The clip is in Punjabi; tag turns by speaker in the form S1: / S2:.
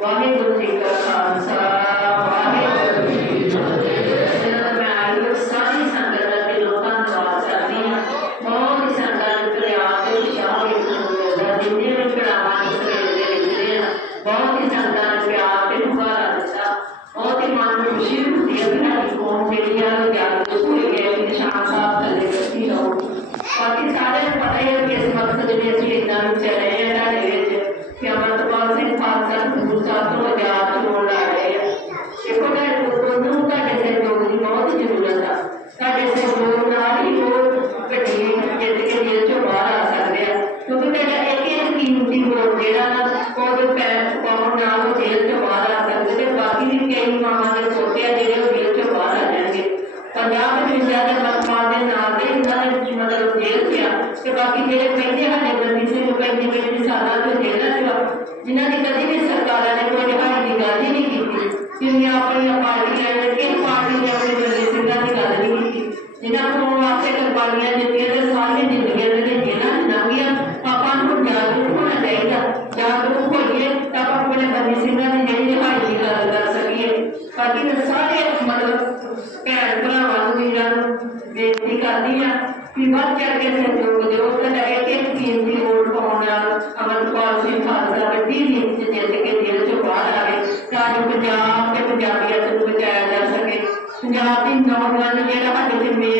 S1: ਵਾਹਿਗੁਰੂ ਜੀ ਕਾ ਖਾਲਸਾ ਵਾਹਿਗੁਰੂ ਆ ਸਹਿਯੋਗ ਨਾਲ ਹੀ ਉਹ ਗੱਡੀ ਜਿੱਤ ਕੇ ਜੇਲ੍ਹ ਚੋਂ ਬਾਹਰ ਆ ਸਕਦੇ ਆ। ਕਿਉਂਕਿ ਤੁਹਾਡਾ ਇੱਕ ਇੱਕ ਕੀਮਤੀ ਵੋਟ ਜਿਹੜਾ ਨਾ ਉਹਦੇ ਪੈਰ ਪਾਉਣ ਨਾਲ ਉਹ ਜੇਲ੍ਹ ਚੋਂ ਬਾਹਰ ਆ ਸਕਦੇ ਤੇ ਬਾਕੀ ਵੀ ਕਈ ਮਾਵਾਂ ਦੇ ਪੋਤੇ ਆ ਜਿਹੜੇ ਉਹ ਜੇਲ੍ਹ ਚੋਂ ਬਾਹਰ ਆ ਜਾਣਗੇ। ਪੰਜਾਬ ਦੇ ਵਿਦਿਆ ਦੇ ਮਤਪਾਲ ਦੇ ਨਾਲ ਦੇ ਇਹਨਾਂ ਦੇ ਮਤਲਬ ਜੇਲ੍ਹ ਚ ਆ ਤੇ ਬਾਕੀ ਜਿਹੜੇ ਕਹਿੰਦੇ ਸਾਡੇ ਬੰਦੀ ਸਿੰਘ ਪੈਂਦੀ ਪੈਂਦੀ ਸਾਲਾਂ ਤੋਂ ਜੇਲ੍ਹਾਂ ਚ ਆ ਜਿਨ੍ਹਾਂ ਦੀ ਕਦੀ ਵੀ ਸਰਕਾਰਾਂ ਨੇ ਕੋਈ ਰਿਹਾਈ ਦੀ ਗੱਲ ਹੀ ਨਹੀਂ ਕੀਤੀ, ਜਿੰਨੀਆਂ ਆਪਣੀਆਂ ਪਾਰਟੀਆਂ ਇਹਨਾਂ ਤੋਂ ਵਾਸਤੇ ਕੁਰਬਾਨੀਆਂ ਦਿੱਤੀਆਂ ਤੇ ਸਾਰੀ ਜ਼ਿੰਦਗੀ ਦੇ ਵਿੱਚ ਇਹਨਾਂ ਲੰਘੀਆਂ ਆਪਾਂ ਨੂੰ ਜਾਗਰੂਕ ਹੋਣਾ ਚਾਹੀਦਾ, ਜਾਗਰੂਕ ਹੋਈਏ ਤਾਂ ਆਪਾਂ ਆਪਣੇ ਬੰਦੀ ਸਿੰਘਾਂ ਦੀ ਜਿਹੜੀ ਲੜਾਈ ਦੀ ਗੱਲ ਕਰ ਸਕੀਏ। ਬਾਕੀ ਸਾਰੇ ਮਤਲਬ ਭੈਣ ਭਰਾਵਾਂ ਨੂੰ ਇਹਨਾਂ ਬੇਨਤੀ ਕਰਦੀ ਆ ਕਿ ਵੱਧ ਚੜ ਕੇ ਸਹਿਯੋਗ ਦਿਓ ਤਾਂ ਇੱਕ ਇੱਕ ਟੀਮ ਦੀ ਵੋਟ ਪਾਉਣ ਨਾਲ ਅਮਰਪਾਲ ਸਿੰਘ ਖਾਲਸਾ ਵੱਡੀ ਲੀਗ 'ਚ ਜਿੱਤ ਕੇ ਦਿਲ 'ਚੋਂ ਬਾਹਰ ਆਵੇ, ਤਾਂ ਜੋ ਪੰਜਾਬ ਤੇ ਪੰਜਾਬੀਆਂ ఇంకా ఇంకా ఉండడానికి ఎలా పడుతుంది